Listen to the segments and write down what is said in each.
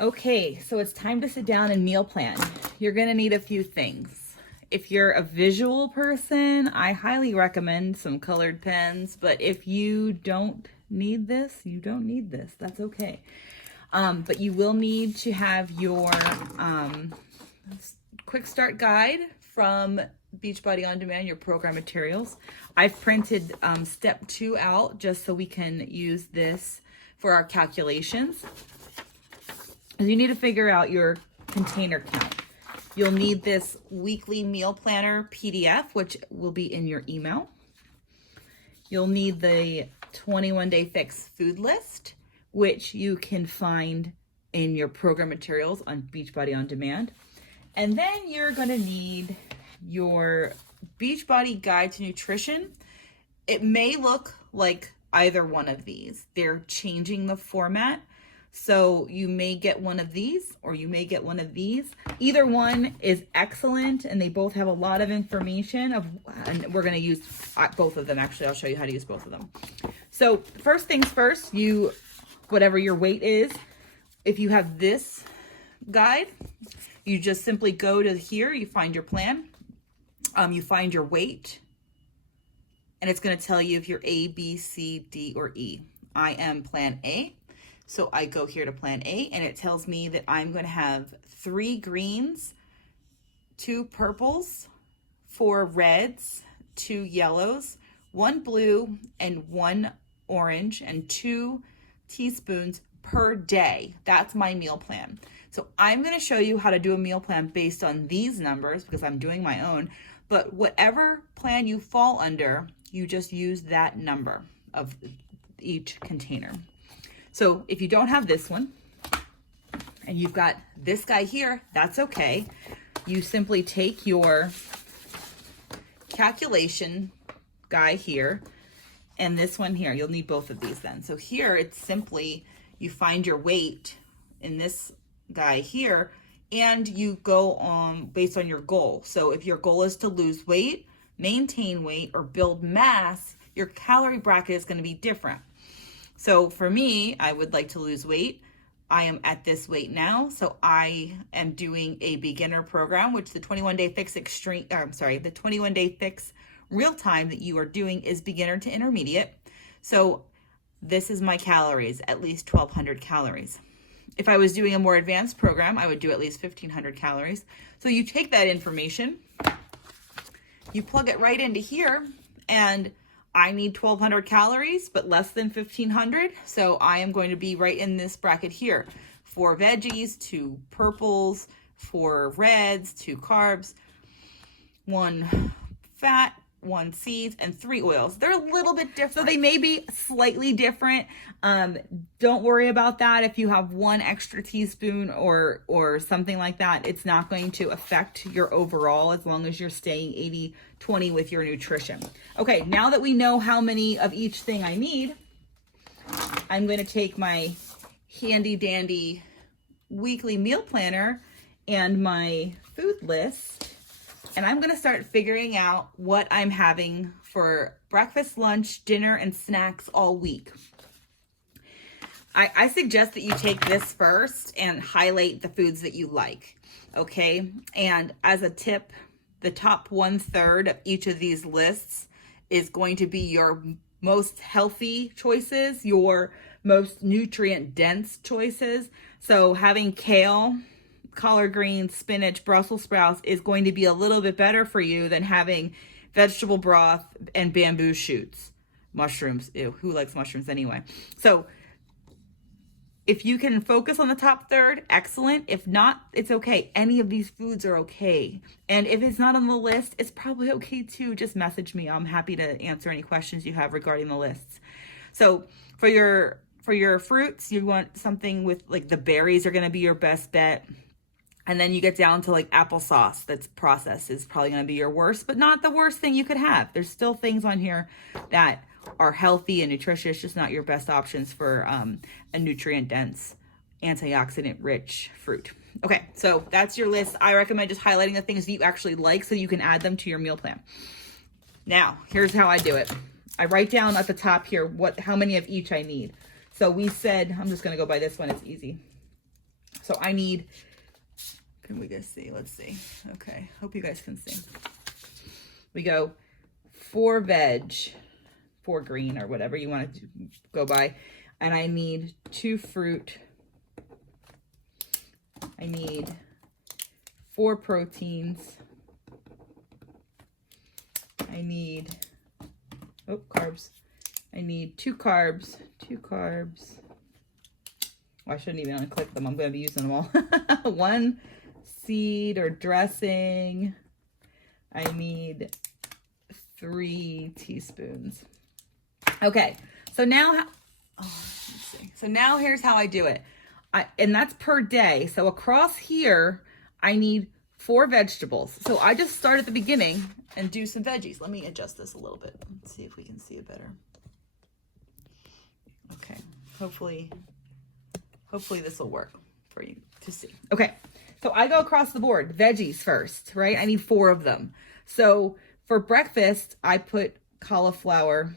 Okay, so it's time to sit down and meal plan. You're gonna need a few things. If you're a visual person, I highly recommend some colored pens, but if you don't need this, you don't need this. That's okay. But you will need to have your quick start guide from Beachbody On Demand, your program materials. I've printed step 2 out just so we can use this for our calculations. You need to figure out your container count. You'll need this weekly meal planner PDF, which will be in your email. You'll need the 21-day fix food list, which you can find in your program materials on Beachbody On Demand. And then you're going to need your Beachbody Guide to Nutrition. It may look like either one of these. They're changing the format. So you may get one of these or you may get one of these. Either one is excellent and they both have a lot of information and we're going to use both of them. Actually, I'll show you how to use both of them. So first things first, whatever your weight is, if you have this guide, you just simply go to here, you find your plan, you find your weight, and it's going to tell you if you're A, B, C, D, or E. I am plan A. So I go here to plan A and it tells me that I'm going to have 3 greens, 2 purples, 4 reds, 2 yellows, 1 blue, and 1 orange, and 2 teaspoons per day. That's my meal plan. So I'm going to show you how to do a meal plan based on these numbers because I'm doing my own. But whatever plan you fall under, you just use that number of each container. So if you don't have this one and you've got this guy here, that's okay. You simply take your calculation guy here and this one here. You'll need both of these then. So here it's simply you find your weight in this guy here and you go on based on your goal. So if your goal is to lose weight, maintain weight, or build mass, your calorie bracket is going to be different. So for me, I would like to lose weight. I am at this weight now. So I am doing a beginner program, which the 21-day fix the 21-day fix real time that you are doing is beginner to intermediate. So this is my calories, at least 1,200 calories. If I was doing a more advanced program, I would do at least 1,500 calories. So you take that information, you plug it right into here, and I need 1,200 calories, but less than 1,500. So I am going to be right in this bracket here. 4 veggies, 2 purples, 4 reds, 2 carbs, 1 fat, 1 seeds, and 3 oils. They're a little bit different. So they may be slightly different. Don't worry about that. If you have 1 extra teaspoon or something like that, it's not going to affect your overall as long as you're staying 80-20 with your nutrition. Okay, now that we know how many of each thing I need, I'm going to take my handy dandy weekly meal planner and my food list, and I'm going to start figuring out what I'm having for breakfast, lunch, dinner, and snacks all week. I suggest that you take this first and highlight the foods that you like, okay? And as a tip, the top 1/3 of each of these lists is going to be your most healthy choices, your most nutrient dense choices. So having kale, collard greens, spinach, Brussels sprouts is going to be a little bit better for you than having vegetable broth and bamboo shoots. Mushrooms, ew, who likes mushrooms anyway? So if you can focus on the top 1/3, excellent. If not, it's okay. Any of these foods are okay. And if it's not on the list, it's probably okay too. Just message me. I'm happy to answer any questions you have regarding the lists. So for your fruits, you want something with like the berries are going to be your best bet. And then you get down to like applesauce that's processed is probably going to be your worst, but not the worst thing you could have. There's still things on here that are healthy and nutritious, just not your best options for a nutrient-dense, antioxidant-rich fruit. Okay, so that's your list. I recommend just highlighting the things that you actually like so you can add them to your meal plan. Now, here's how I do it. I write down at the top here how many of each I need. So we said, I'm just going to go by this one. It's easy. So I need, can we just see? Let's see. Okay, hope you guys can see. We go 4 veg, 4 green, or whatever you want to go by. And I need 2 fruit. I need 4 proteins. I need, carbs. I need 2 carbs, 2 carbs. Well, I shouldn't even unclick them. I'm going to be using them all. 1 seed or dressing. I need 3 teaspoons. Okay, so now, let's see. So now here's how I do it. And that's per day. So across here, I need 4 vegetables. So I just start at the beginning and do some veggies. Let me adjust this a little bit. Let's see if we can see it better. Okay, hopefully this will work for you to see. Okay, so I go across the board, veggies first, right? I need 4 of them. So for breakfast, I put cauliflower.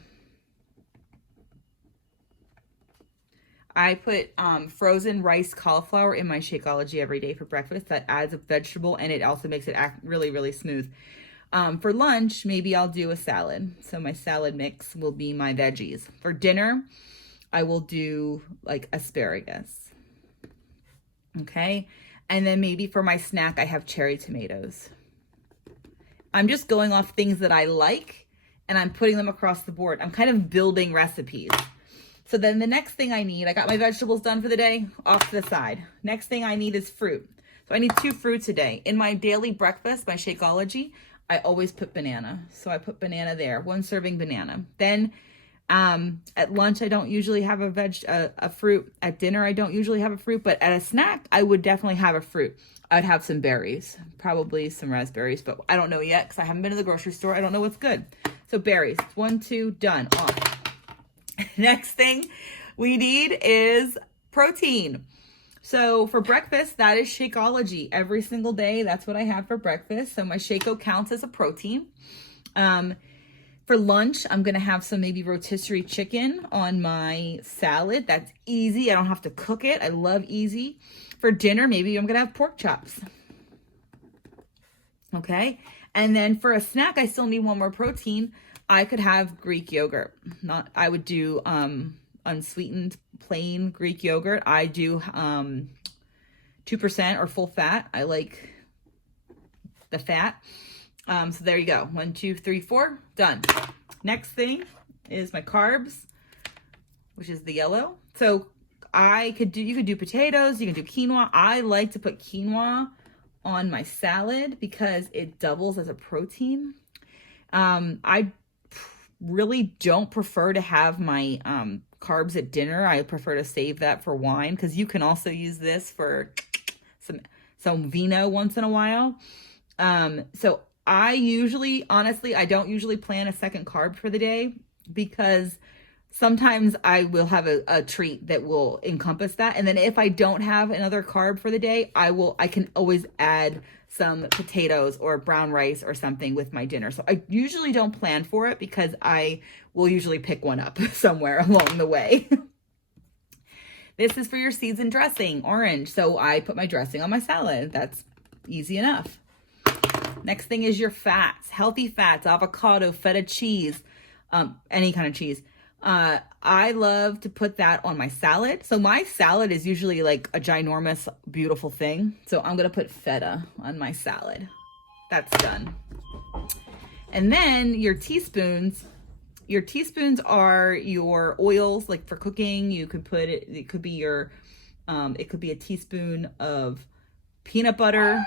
I put frozen rice cauliflower in my Shakeology every day for breakfast. That adds a vegetable and it also makes it act really, really smooth. For lunch, maybe I'll do a salad. So my salad mix will be my veggies. For dinner, I will do like asparagus. Okay. And then maybe for my snack, I have cherry tomatoes. I'm just going off things that I like and I'm putting them across the board. I'm kind of building recipes. So then the next thing I need, I got my vegetables done for the day, off to the side. Next thing I need is fruit. So I need 2 fruits a day. In my daily breakfast, my Shakeology, I always put banana. So I put banana there, 1 serving banana. Then at lunch, I don't usually have a fruit. At dinner, I don't usually have a fruit, but at a snack, I would definitely have a fruit. I'd have some berries, probably some raspberries, but I don't know yet because I haven't been to the grocery store. I don't know what's good. So berries, 1, 2, done, off. Next thing we need is protein. So for breakfast, that is Shakeology. Every single day, that's what I have for breakfast. So my Shako counts as a protein. For lunch, I'm going to have some maybe rotisserie chicken on my salad. That's easy. I don't have to cook it. I love easy. For dinner, maybe I'm going to have pork chops. Okay. And then for a snack, I still need 1 more protein. I could have Greek yogurt. I would do unsweetened plain Greek yogurt. I do 2% or full fat. I like the fat. So there you go. 1, 2, 3, 4, done. Next thing is my carbs, which is the yellow. So you could do potatoes, you can do quinoa. I like to put quinoa on my salad because it doubles as a protein. I really don't prefer to have my carbs at dinner. I prefer to save that for wine because you can also use this for some vino once in a while. So honestly, I don't usually plan a second carb for the day because sometimes I will have a treat that will encompass that. And then if I don't have another carb for the day, I can always add some potatoes or brown rice or something with my dinner. So I usually don't plan for it because I will usually pick one up somewhere along the way. This is for your seasoned dressing, orange. So I put my dressing on my salad. That's easy enough. Next thing is your fats, healthy fats, avocado, feta cheese, any kind of cheese. I love to put that on my salad. So my salad is usually like a ginormous, beautiful thing. So I'm going to put feta on my salad. That's done. And then your teaspoons are your oils, like for cooking. You could put it could be it could be a teaspoon of peanut butter.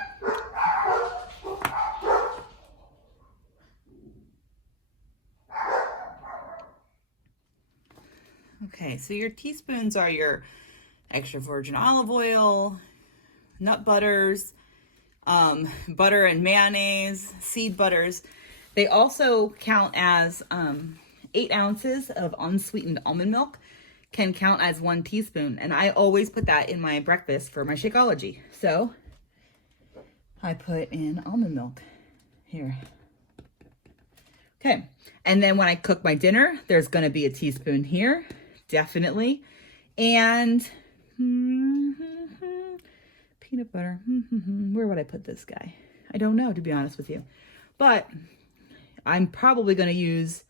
Okay, so your teaspoons are your extra virgin olive oil, nut butters, butter and mayonnaise, seed butters. They also count as 8 ounces of unsweetened almond milk can count as 1 teaspoon. And I always put that in my breakfast for my Shakeology. So I put in almond milk here. Okay, and then when I cook my dinner, there's going to be a teaspoon here. Definitely. And peanut butter. Where would I put this guy? I don't know, to be honest with you. But I'm probably going to use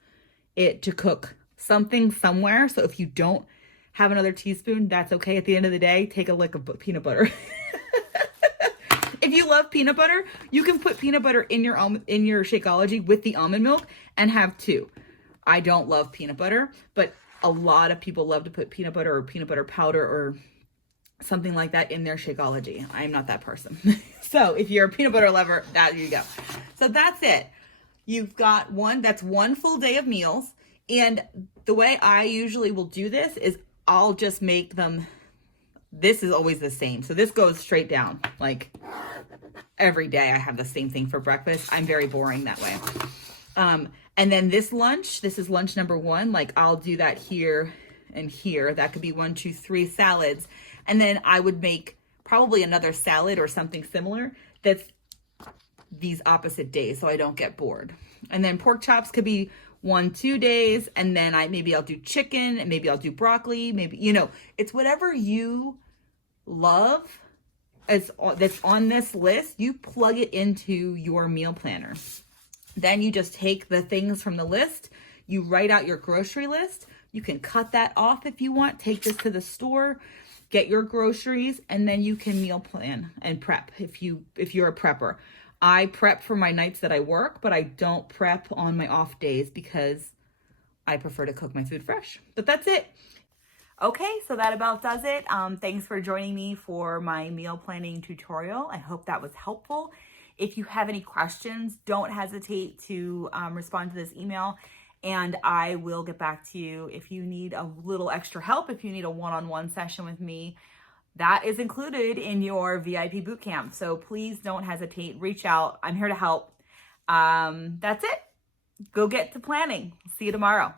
it to cook something somewhere. So if you don't have another teaspoon, that's okay. At the end of the day, take a lick of peanut butter. If you love peanut butter, you can put peanut butter in your Shakeology with the almond milk and have two. I don't love peanut butter, but a lot of people love to put peanut butter or peanut butter powder or something like that in their Shakeology. I'm not that person. So if you're a peanut butter lover, there you go. So that's it. You've got that's one full day of meals. And the way I usually will do this is I'll just make them, this is always the same. So this goes straight down. Like every day I have the same thing for breakfast. I'm very boring that way. And then this is lunch number 1. Like I'll do that here and here. That could be 1, 2, 3 salads. And then I would make probably another salad or something similar that's these opposite days so I don't get bored. And then pork chops could be 1, 2 days. And then maybe I'll do chicken and maybe I'll do broccoli. Maybe, it's whatever you love that's on this list. You plug it into your meal planner. Then you just take the things from the list. You write out your grocery list. You can cut that off if you want. Take this to the store, get your groceries, and then you can meal plan and prep if you're a prepper. I prep for my nights that I work, but I don't prep on my off days because I prefer to cook my food fresh. But that's it. Okay, so that about does it. Thanks for joining me for my meal planning tutorial. I hope that was helpful. If you have any questions, don't hesitate to respond to this email, and I will get back to you. If you need a little extra help, if you need a one-on-one session with me, that is included in your VIP bootcamp. So please don't hesitate. Reach out. I'm here to help. That's it. Go get to planning. See you tomorrow.